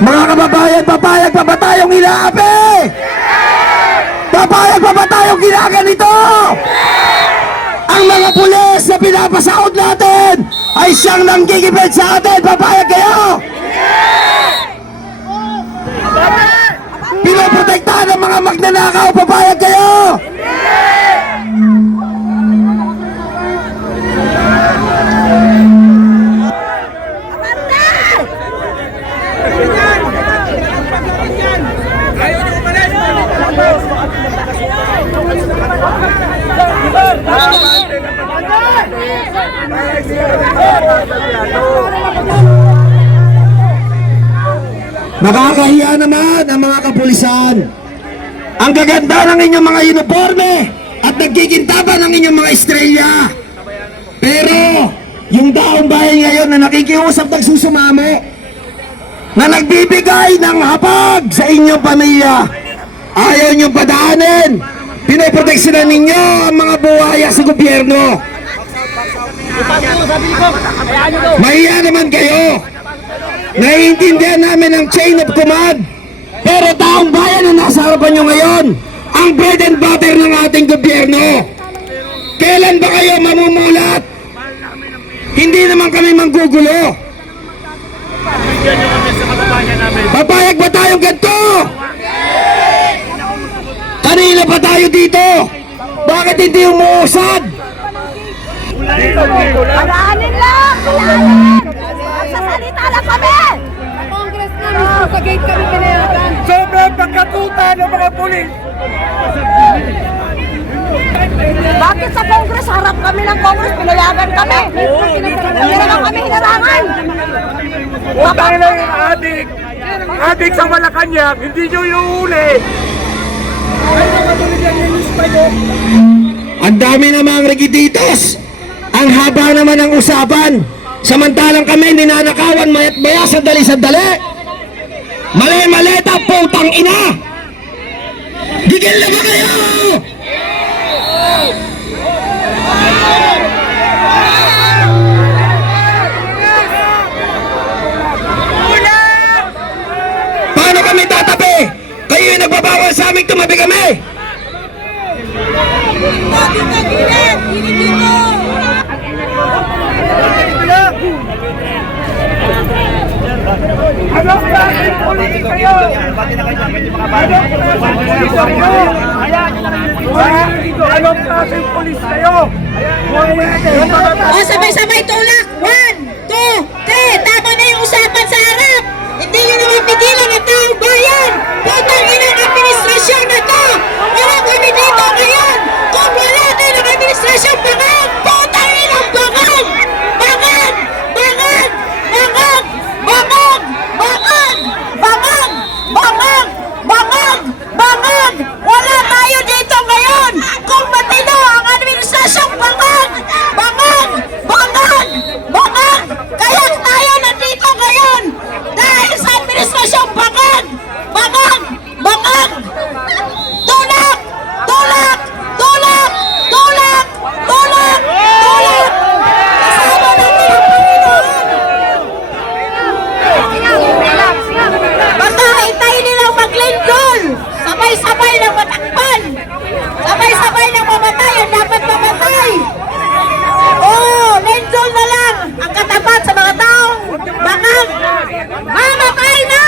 Mga kababayan, papayag pa ba tayong ilaapi? Papayag pa ba tayong ginaganito? Ang mga pulis na pinapasahod natin ay siyang nanggigipit sa atin. Papayag kayo? Pinoprotektahan ng mga magnanakaw. Papayag kayo? Nakakahiya naman ang mga kapulisan. Ang gaganda ng inyong mga uniforme at nagkikintaban ng inyong mga estrella. Pero yung taong bayan ngayon na nakikiusap nagsusumamo, na nagbibigay ng hapag sa inyong pamilya, ayaw niyong padaanin. Pinoproteksyonan ninyo ang mga buhaya sa gobyerno. Mahiya naman kayo. Naiintindihan namin ang chain of command. Pero taong bayan na nasa harapan nyo ngayon, ang bread and butter ng ating gobyerno. Kailan ba kayo mamumulat? Hindi naman kami manggugulo. Papayag ba tayong ganito? Kanina pa tayo dito. Bakit hindi umuusad? Paraanin lang! Kailangan! Magsasalita lang kami! Congress na mismo sa gate kami pinayagan. Sobrang pagkatuta ng mga pulis. Bakit sa Congress? Harap kami ng Congress, pinayagan kami. Hindi naman kami hinarangan. Utang na yung adik. Adik sa Malacanang, hindi nyo inuuli. Ang dami namang regiditos. Ang haba naman ng usapan. Samantalang kami ninanakawan mayat maya sandali-sandali. Mali-maleta, putang ina! Gigil na ba kayo? Paano kami tatabi? Kayo yung nagbabawal sa aming tumabi kami! Bakit na gilid? Gilid dito! Anong klaseng pulis kayo? Anong klaseng pulis kayo? O, sabay-sabay tulak! 1, 2, 3! Tama na yung usapan sa harap! Hindi nyo naman pigilan ang taong bayan! Putang inang administrasyon na to! Wala kami dito ngayon! Kung wala din ang administrasyon, bangag! Putang inang bangag! Bangag! Bangag! Bangag! Bangag! Bangag! Bangag! Bangag! Bangag! Bangag! Wala tayo dito ngayon! Kung matino ang administrasyong bangag! Bangag! Bangag! Bangag! Kaya tayo nandito ngayon! Dahil sa administrasyong bangag! Bangag! Bangag! Tulak! Tulak! Tulak! Tulak! Tulak! Tulak! Kasama natin ang Panginoon! Basta hintayin nilang mag-lindol! Sabay-sabay ng matakpan! Sabay-sabay ng mamatay ang dapat mamatay! Oh, lindol na lang ang katapat sa mga taong bangag! Mamatay na!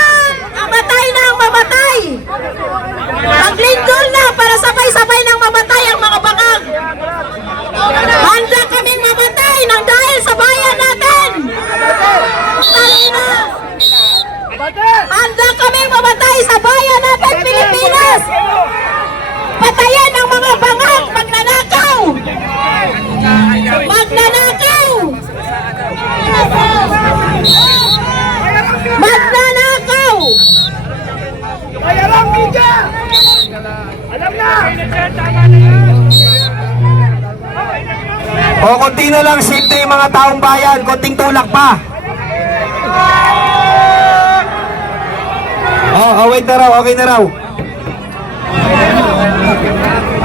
Mamatay na ang mamatay! Maglindol na para sabay-sabay ng mamatay ang mga bangag! Handa kaming mamatay nang dahil sa bayan natin! Talina! Handa kaming mamatay sa bayan natin, Pilipinas! Patayin ang mga bangag! Magnanakaw! Magnanakaw! Magnanakaw! Kaya lang, media! Alam na! O konti na lang, safety yung mga taong bayan. Konting tulak pa. Wait na raw, okay na raw.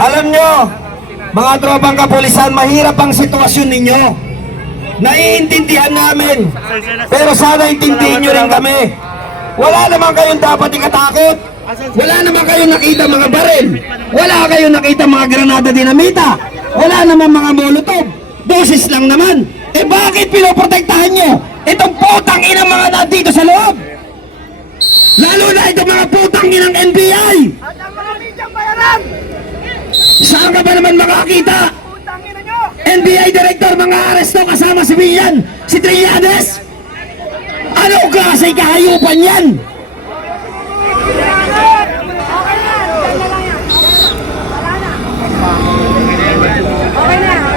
Alam nyo, mga tropang kapulisan, mahirap ang sitwasyon ninyo. Naiintindihan namin. Pero sana intindihin nyo rin kami. Wala naman kayong dapat ikatakot. Wala naman kayong nakita mga baril. Wala kayong nakita mga granada dinamita. Wala naman mga molotov. Boses lang naman. Eh bakit pinoprotektahan nyo itong putang inang mga nandito sa loob? Lalo na itong mga putang inang NBI. At ang mga medyang bayaran! Saan ka ba naman makakita? Putang ina nyo! NBI Director, mga aresto kasama si Villan, si Trillanes. Ano klaseng kahayupan yan?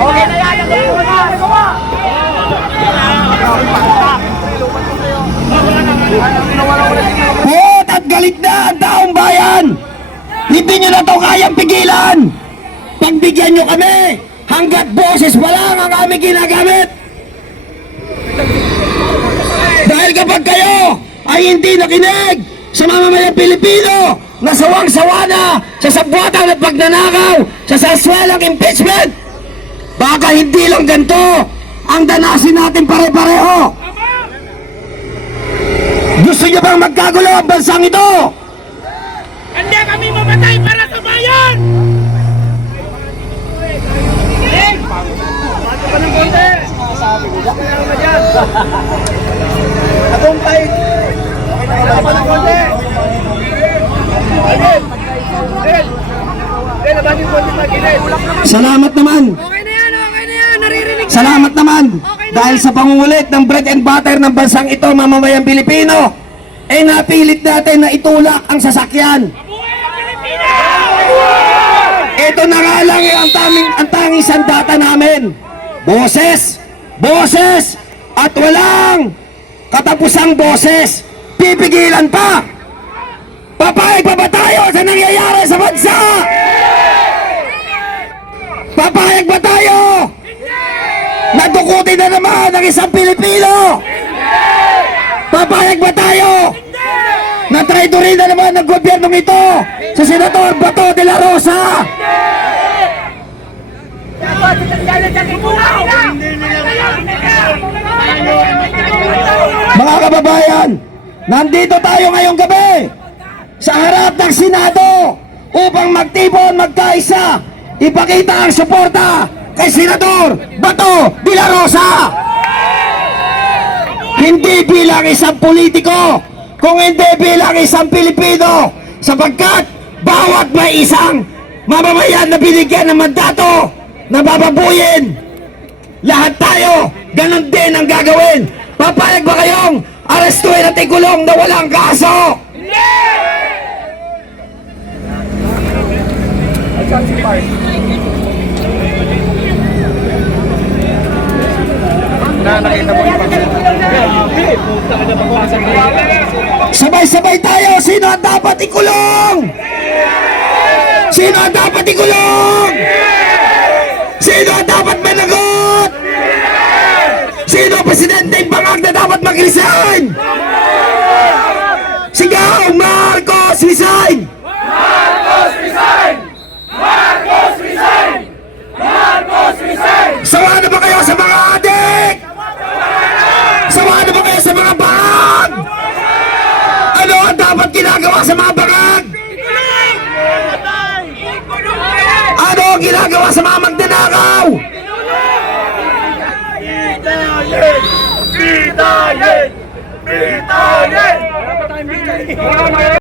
Okay na yan! Put at galit na ang taong bayan. Hindi nyo na to kayang pigilan. Pagbigyan nyo kami, hanggat boses pa lang ang aming ginagamit. Dahil kapag kayo ay hindi nakinig sa mamamayang Pilipino na sawang-sawa na sa sabwatang at pagnanakaw sa saswalang impeachment, baka hindi lang ganito ang danasin natin pare-pareho. Gusto niyo bang magkagulo ang bansang ito? Hindi kami mamatay para sa bayan! Bago pa ng konti! Kaya ba dyan? Tagumpay! Bago pa ng konti! Agil! Agil! Agil, abagin konti pa, Agil! Salamat naman. Okay na yan, naririnig na! Salamat naman dahil sa pangungulit ng bread and butter ng bansang ito, mamamayang Pilipino, ay napilit natin na itulak ang sasakyan. Buhay ang Pilipinas! Ito na nga lang ang tanging sandata namin. Boses, boses, at walang katapusang boses. Pipigilan pa. Papayag pa ba tayo sa nangyayari sa bansa? Papayag ba tayo? Nadukutin na naman ang isang Pilipino. Papayag ba tayo? Na traidorin na naman ng gobyernong ito sa Senador Bato de la Rosa. Mga kababayan, nandito tayo ngayong gabi sa harap ng Senado upang magtipon, magkaisa, ipakita ang suporta kay Senador Bato de la Rosa. Hindi bilang isang politiko, kung hindi bilang isang Pilipino, sapagkat bawat may isang mamamayan na binigyan ng mandato na bababuyin, lahat tayo, ganun din ang gagawin. Papayag ba kayong arestuin at ikulong na walang kaso? Sabay-sabay tayo, sino ang dapat ikulong? Sino ang dapat ikulong? Sino ang dapat managot? Sino ang presidenteng bangag na dapat mag-resign? Sigaw, Marcos resign! Marcos resign! Marcos resign! Marcos resign! Sawa na ba kayo sa mga adik? Sawa na ba kayo sa mga bangag? Ano ang dapat ginagawa sa mga bangag? Ano ang ginagawa sa mga magnanakaw? Bitayin! Bitayin! Bitayin!